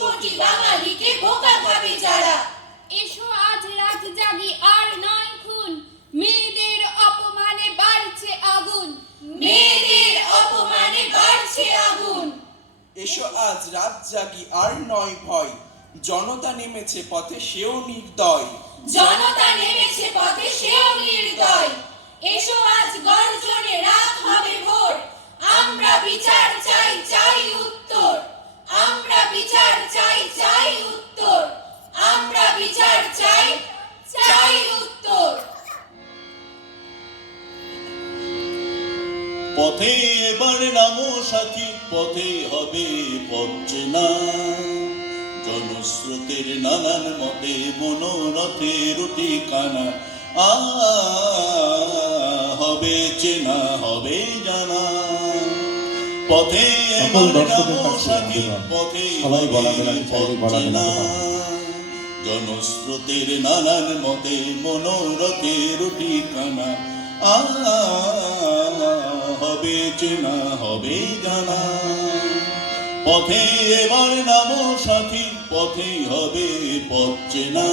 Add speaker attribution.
Speaker 1: কোটি বাঙালিকে বোকা ভাবে যারা।
Speaker 2: এসো আজ রাত জাগি আর নয় খুন। মেয়েদের অপমানে বাড়ছে আগুন।
Speaker 1: মেয়েদের অপমানে বাড়ছে আগুন।
Speaker 3: এসো আজ রাত জাগি আর নয় ভয়। জনতা নেমেছে পথে সেও নির্দয়।
Speaker 1: জনতা নেমেছে পথে সেও নির্দয়।
Speaker 4: পথে এবার নামো সাথী পথে হবে পথে না জনস্রোতের নানান মতে মনোরথের ঠিকানা আ হবে চেনা হবে জানা। পথে
Speaker 5: সকল
Speaker 4: এবার
Speaker 5: দর্শকের কাছে
Speaker 4: সাথী পথে
Speaker 5: সবাই চাইলে
Speaker 4: না।
Speaker 5: মেলাতে
Speaker 4: জনস্রোতের নানান মতে মনোরথের ঠিকানা আ হবে চেনা হবে জানা। পথে এবার নামো সাথী পথেই হবে পথ চেনা।